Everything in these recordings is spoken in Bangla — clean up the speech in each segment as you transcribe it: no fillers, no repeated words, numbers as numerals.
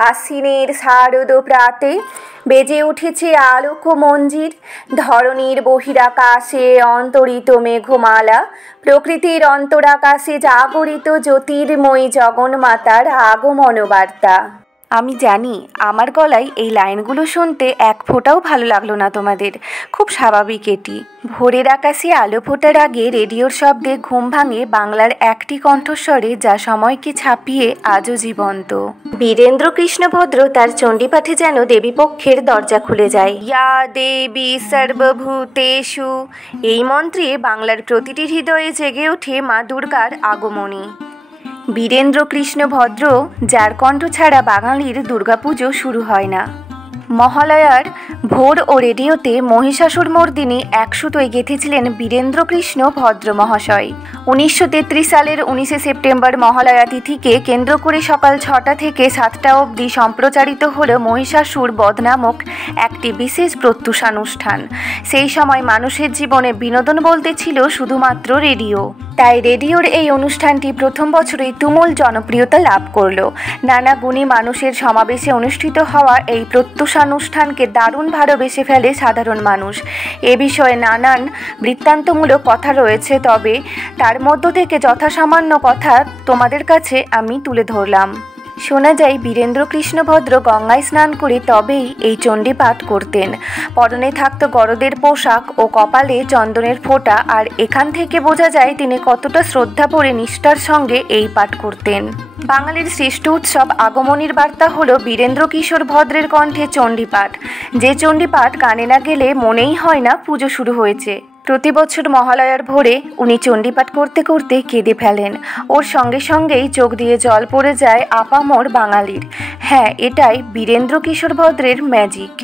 আশ্বিনের শারদ প্রাতে বেজে উঠেছে আলোক মঞ্জির। ধরণীর বহিরাকাশে অন্তরিত মেঘমালা, প্রকৃতির অন্তরাকাশে জাগরিত জ্যোতির্ময়ী জগন্মাতার আগমন বার্তা। আমি জানি আমার গলায় এই লাইনগুলো শুনতে এক ফোঁটাও ভালো লাগলো না তোমাদের, খুব স্বাভাবিক এটি। ভোরের আকাশে আলো ফোটার আগে রেডিওর শব্দে ঘুম ভাঙে বাংলার একটি কণ্ঠস্বরে, যা সময়কে ছাপিয়ে আজও জীবন্ত। বীরেন্দ্র কৃষ্ণ ভদ্র তার চণ্ডীপাঠে যেন দেবীপক্ষের দরজা খুলে যায়। ইয়া দেবী সর্বভূতেষু, এই মন্ত্রে বাংলার প্রতিটি হৃদয়ে জেগে ওঠে মা দুর্গার আগমনী। বীরেন্দ্র কৃষ্ণ ভদ্র, যার কণ্ঠ ছাড়া বাঙালির দুর্গাপুজো শুরু হয় না। মহালয়ার ভোর ও রেডিওতে মহিষাসুর মর্দিনী এক সুতোয় গেঁথেছিলেন বীরেন্দ্র কৃষ্ণ ভদ্র মহাশয়। 1933 সালের 19শে সেপ্টেম্বর মহালয়া তিথিকে কেন্দ্র করে সকাল 6টা থেকে 7টা অবধি সম্প্রচারিত হল মহিষাসুর বধ নামক একটি বিশেষ প্রত্যুষানুষ্ঠান। সেই সময় মানুষের জীবনে বিনোদন বলতে ছিল শুধুমাত্র রেডিও। তাই রেডিওর এই অনুষ্ঠানটি প্রথম বছরেই তুমুল জনপ্রিয়তা লাভ করল। নানা গুণী মানুষের সমাবেশে অনুষ্ঠিত হওয়া এই প্রত্যুষানুষ্ঠানকে দারুণ ভালোবেসে ফেলে সাধারণ মানুষ। এ বিষয়ে নানান বৃত্তান্তমূলক কথা রয়েছে, তবে তার মধ্য থেকে যথাসামান্য কথা তোমাদের কাছে আমি তুলে ধরলাম। শোনা যায় বীরেন্দ্র কৃষ্ণ ভদ্র গঙ্গায় স্নান করে তবেই এই চণ্ডীপাঠ করতেন। পরনে থাকত গরদের পোশাক ও কপালে চন্দনের ফোঁটা, আর এখান থেকে বোঝা যায় তিনি কতটা শ্রদ্ধা ভরে নিষ্ঠার সঙ্গে এই পাঠ করতেন। বাঙালির শ্রেষ্ঠ উৎসব আগমনীর বার্তা হলো বীরেন্দ্র কিশোর ভদ্রের কণ্ঠে চণ্ডীপাঠ, যে চণ্ডীপাঠ গানে না গেলে মনেই হয় না পুজো শুরু হয়েছে। প্রতি বছর মহালয়ার ভোরে উনি চণ্ডীপাঠ করতে করতে কেঁদে ফেলেন। ওর সঙ্গে সঙ্গেই চোখ দিয়ে জল পড়ে যায় আপামর বাঙালির। হ্যাঁ, এটাই বীরেন্দ্র কিশোর ভদ্রের ম্যাজিক।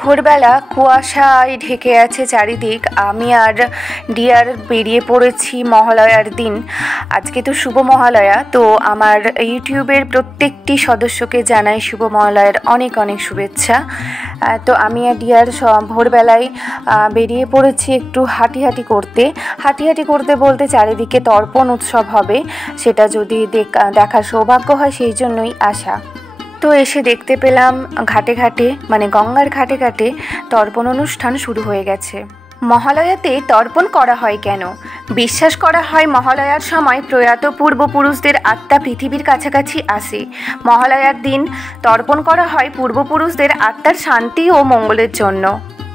ভোরবেলা কুয়াশায় ঢেকে আছে চারিদিক। আমি আর ডিয়ার বেরিয়ে পড়েছি মহালয়ার দিন। আজকে তো শুভ মহালয়া, তো আমার ইউটিউবের প্রত্যেকটি সদস্যকে জানাই শুভ মহালয়ার অনেক অনেক শুভেচ্ছা। তো আমি আর ডিয়ার ভোরবেলায় বেরিয়ে পড়েছি একটু হাঁটি করতে বলতে চারিদিকে তর্পণ উৎসব হবে, সেটা যদি দেখার সৌভাগ্য হয় সেই জন্যই আসা। তো এসে দেখতে পেলাম ঘাটে ঘাটে, মানে গঙ্গার ঘাটে ঘাটে তর্পণ অনুষ্ঠান শুরু হয়ে গেছে। মহালয়াতে তর্পণ করা হয় কেন? বিশ্বাস করা হয় মহালয়ার সময় প্রয়াত পূর্বপুরুষদের আত্মা পৃথিবীর কাছাকাছি আসে। মহালয়ার দিন তর্পণ করা হয় পূর্বপুরুষদের আত্মার শান্তি ও মঙ্গলের জন্য।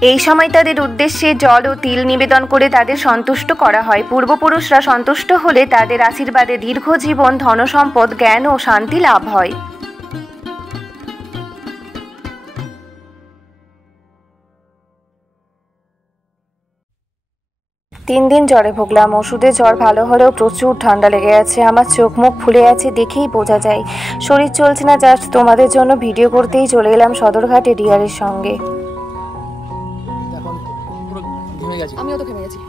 এই সময় তাদের উদ্দেশ্যে জল ও তিল নিবেদন করে তাদের সন্তুষ্ট করা হয়। পূর্বপুরুষরা সন্তুষ্ট হলে তাদের আশীর্বাদে দীর্ঘ জীবন, ধনসম্পদ, জ্ঞান ও শান্তি লাভ হয়। তিন দিন জ্বরে ভুগলাম। ওষুধে জ্বর ভালো হলেও প্রচুর ঠান্ডা লেগে আছে। আমার চোখ মুখ ফুলে আছে, দেখেই বোঝা যায় শরীর চলছে না। জাস্ট তোমাদের জন্য ভিডিও করতেই চলে এলাম সদরঘাটে ডিয়ারের সঙ্গে। আমিও তো ঘেমে গেছি।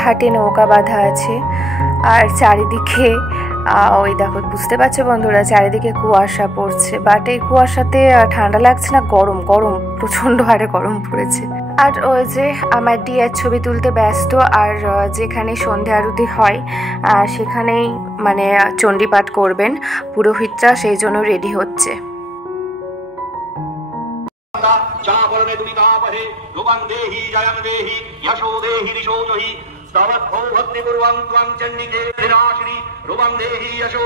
ঘাটে নৌকা বাঁধা আছে, আর চারিদিকে ওই দেখো, বুঝতে পারছো বন্ধুরা, চারিদিকে কুয়াশা পড়ছে। বাট এই কুয়াশাতে ঠান্ডা লাগছে না, গরম প্রচণ্ড হারে গরম পড়েছে। আর ওই যে আমার ডিয়ার ছবি তুলতে ব্যস্ত, আর যেখানে সন্ধে আরতি হয় সেখানেই মানে চণ্ডীপাঠ করবেন পুরোহিতরা, সেই জন্য রেডি হচ্ছে। भक्ति पूर्वं त्वं चंडिके विनाशिनी रूपं देहि यशो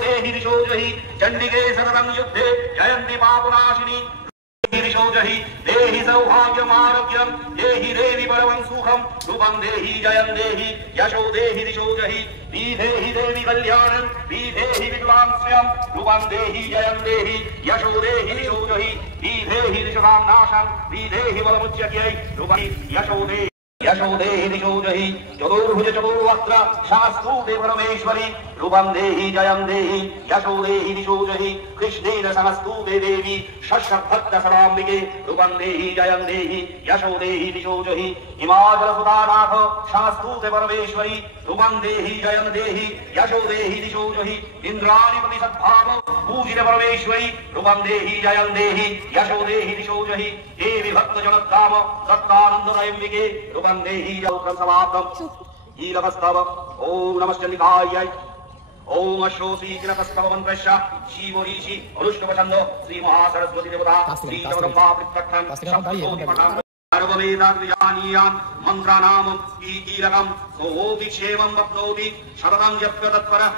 देहि दिशो जहि चंडिके सततं युद्धे जयन्ति पापनाशिनी दिशो जहि देहि सौभाग्यम् आरोग्यं देहि देवी परमं सुखं रूपं देहि जयं देहि यशो देहि दिशो जहि विधेहि देवि कल्याणं विधेहि विद्वां स्वयं रूपं देहि जयं देहि यशो देहि दिशो जहि विधेहि दिशतां नाशं विधेहि बलमुच्यत्यै रूपं यशो देहि दिशो जहि चतुर्भुज चतुर्वक्त्र शास्तुते परमेश्वरी रूपं देहि जयं देहि यशो देहि दिशो जहि कृष्णेन समस्तुते देवी षट्भक्त सदाम्बिके रूपं देहि जयं देहि यशो देहि दिशो जहि हिमाचलसुतानाथ शास्तुते परमेश्वरी रूपं देहि जयं देहि यशो देहि दिशो जहि इन्द्राणिपति सद्भाव पूजित परमेश्वरी रूपं देहि जयं देहि यशो देहि दिशो जहि देवी भक्त जनोद्धाम दत्तानन्दमयम्बिके रूपं देहि जौत्रं समाप्तम् ईलवस्तव ओम नमश्चंडिकायै ओम अश्वसीकिनकस्तव मंत्रश्च शिवोरीशि अनुष्टवचन्दो श्री महासरस्वती देवता श्री जगदम्बा प्रत्यक्षं शब्दोतिपठं सर्ववेदाद्विजानीयान् मन्त्राणाम् कीकीलकम् सोऽपि क्षेमं वप्नोति शततं जप्य तत्परः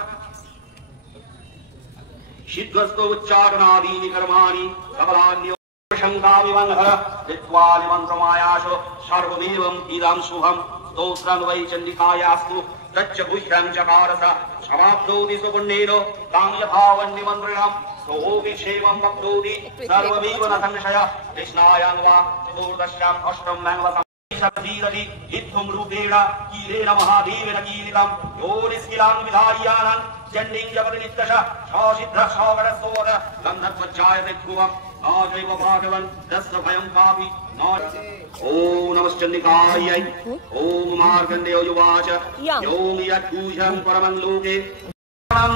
सिद्धस्तो उच्चाटनादीनि कर्माणि सबलान्यो शङ्काविमङ्घर कृत्वानि मन्त्रमायाशो सर्वमेवम् इदं शुभम् स्तोत्रं वै चण्डिकायास्तु तच्च गुह्यं चकारस समाप्नोति सुपुण्येन तां यथावन्निमन्त्रणं सोऽपि क्षेमं वप्नोति सर्वमेव न संशयः कृष्णायां वा चतुर्दश्याम् अष्टं मैङ्गलसंशतीरति इत्थं रूपेण कीलेन महादेवेन कीलितं योनिस्किलान् विधार्याणान् चण्डीं जपति नित्यश ससिद्धः सगणस्तोद गन्धर्वज्जायते ध्रुवम् नाजैव भागवन् तस्य भयं कापि ओम नमश्चंडिकायै ओम मार्कण्डेय उवाच योम यद्गूह्यं परमं लोके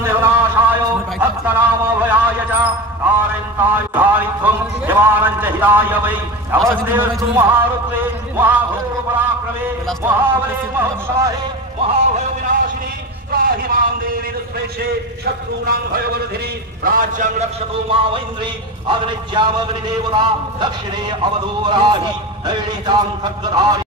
देवनाशाय भक्तनामभयाय च तारयन्तायुधारित्वं देवानं च हिताय वै नमस्तेऽस्तु महारुद्रे महाघोरपराक्रमे महाबले महोत्साहे महाभयविनाशिनी त्राहि मां देवी दुष्प्रेक्षे शत्रूणां भयवर्धिनी राज्यं रक्षतु मामैन्द्री अग्निज्यामग्निदेवता दक्षिणे अवधूवराहि दैणीतां खड्गधारि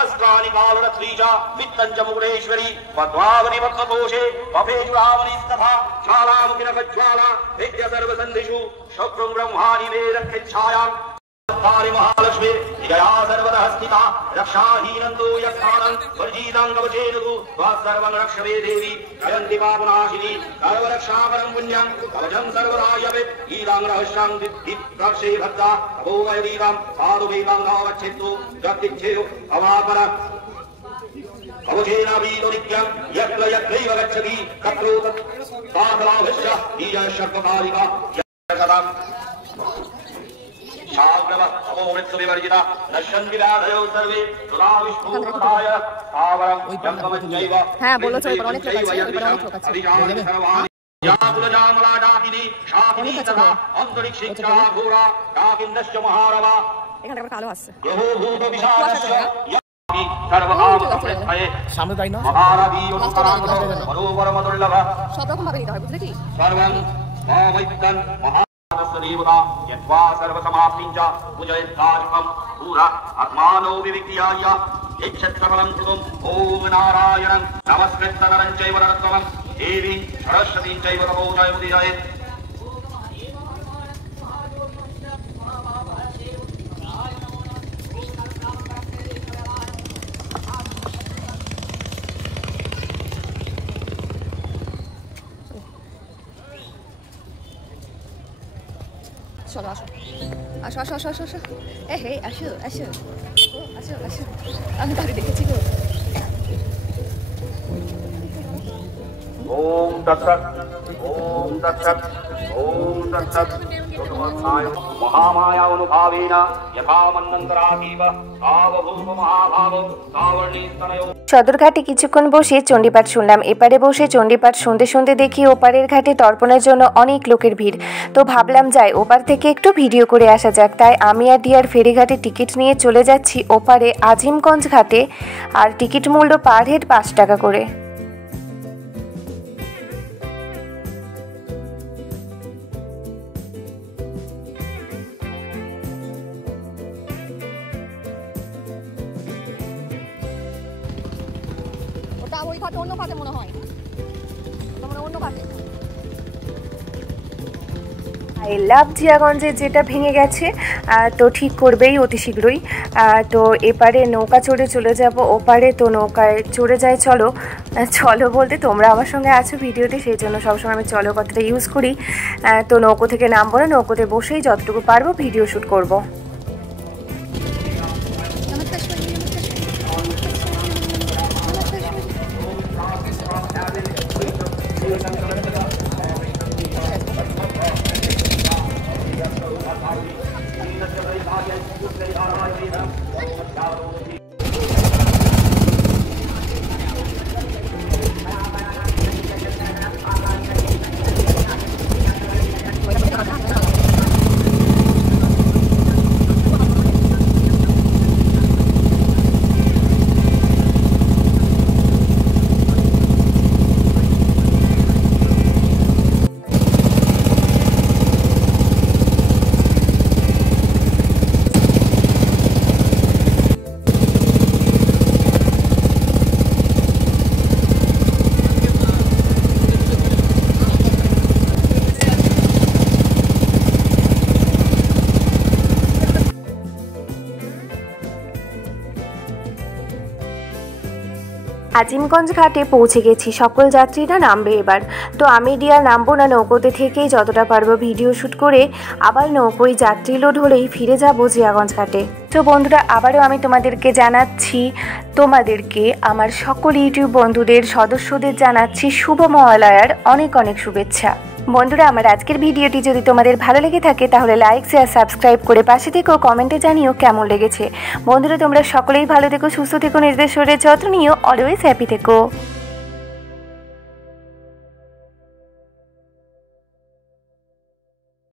अस्त्राणि कालरत्री च वित्तं च मुकुटेश्वरी पद्मावनि पद्मकोशे वपेजुरावनिस्तथा ज्वालामुखिनखज्ज्वाला विद्य सर्वसन्धिषु शुक्रं ब्रह्माणि मे रक्षच्छायां तारि महालक्ष्मी जया सर्वतः स्थिता रक्षाहीनन्दो यत्स्थानं वर्जितं कवचेन सर्वं रक्षवे देवी जयन्ति पापनाशिनी सर्वरक्षाकरं पुण्यं कवचं सर्वदा यवेत् ईदां रहस्यां विद्धिर्षे भद्रा अभोगयदीदां पादुभेदां नावच्छेत्तु गतिच्छेयो अवापर कवचेनावीतो नित्यं यत्र यत्रैव गच्छति तत्रो तत्पादलाभश्च बीजशर्पकालिका यत्सदाम् शाग्रवः अपोमृत्युविवर्जिता नश्यन्ति व्याधयो सर्वे सुधा विष्णुपदाय स्थावरं जङ्गमञ्चैव जातुलजामलाडाकिनी शाकिनी तथा अन्तरिक्षिक्षा घोरा डाकिन्दश्च महारवा ग्रहो भूतविशालश्च सर्वकामसंप्रस्थये महारवीयोत्तराङ्गो मनोवरमदुर्लभः सर्वं मामैक्कन् देवता यद्वा सर्वसमाप्तिं च पूजयत्कार्यं पूरा आत्मानो विविक्त्याय यच्छत्सफलं कृतम् ओम नारायणं नमस्कृत्य नरं चैव नरोत्तमं देवीं सरस्वतीं चैव ततो जयमुदीरयेत् চলো আসো আসো আসো আসো আসো আসো এ হে আসো আসো আসো আসো আমি তাহলে দেখেছি গো ओम तत्सत् ओम तत्सत् ओम तत्सत् महामाया अनुभावेन यथा मन्वन्तराधीव सावभूम महाभाव सावर्णीस्तनयो সদরঘাটে কিছুক্ষণ বসে চণ্ডীপাঠ শুনলাম। এপারে বসে চণ্ডীপাঠ শুনতে শুনতে দেখি ওপারের ঘাটে তর্পণের জন্য অনেক লোকের ভিড়। তো ভাবলাম যাই ওপার থেকে একটু ভিডিও করে আসা যাক। তাই আমি আর ডিয়ার ফেরিঘাটে টিকিট নিয়ে চলে যাচ্ছি ওপারে আজিমগঞ্জ ঘাটে। আর টিকিট মূল্য পার হেড 5 টাকা করে। ওই ঘাটে অন্য ঘাটে মনে হয়, অন্য ঘাটে আই লাভ জিয়াগঞ্জের যেটা ভেঙে গেছে, তো ঠিক করবেই অতি শীঘ্রই। তো এপারে নৌকা চড়ে চলে যাব ওপারে, তো নৌকায় চড়ে যাই। চলো চলো বলতে তোমরা আমার সঙ্গে আছো ভিডিওতে, সেই জন্য সবসময় আমি চলো কথাটা ইউজ করি। তো নৌকো থেকে নামবো না, নৌকোতে বসেই যতটুকু পারবো ভিডিও শ্যুট করবো। আজিমগঞ্জ ঘাটে পৌঁছে গেছি, সকল যাত্রীরা নামবে এবার। তো আমি ডিয়ার নামবো না, নৌকোতে থেকেই যতটা পারবো ভিডিও শ্যুট করে আবার নৌকোয় যাত্রী লোড হলেই ফিরে যাব জিয়াগঞ্জ ঘাটে। তো বন্ধুরা আবারও আমি তোমাদেরকে জানাচ্ছি, তোমাদেরকে আমার সকল ইউটিউব বন্ধুদের সদস্যদের জানাচ্ছি শুভ মহালয়ার অনেক অনেক শুভেচ্ছা। বন্ধুরা আমার আজকের ভিডিওটি যদি তোমাদের ভালো লেগে থাকে তাহলে লাইক শেয়ার সাবস্ক্রাইব করে পাশে থেকো, কমেন্টে জানিও কেমন লেগেছে। বন্ধুরা তোমরা সকলেই ভালো থেকো, সুস্থ থেকো, নিজেদের শরীরের যত্ন নিও, অলওয়েজ হ্যাপি থেকো।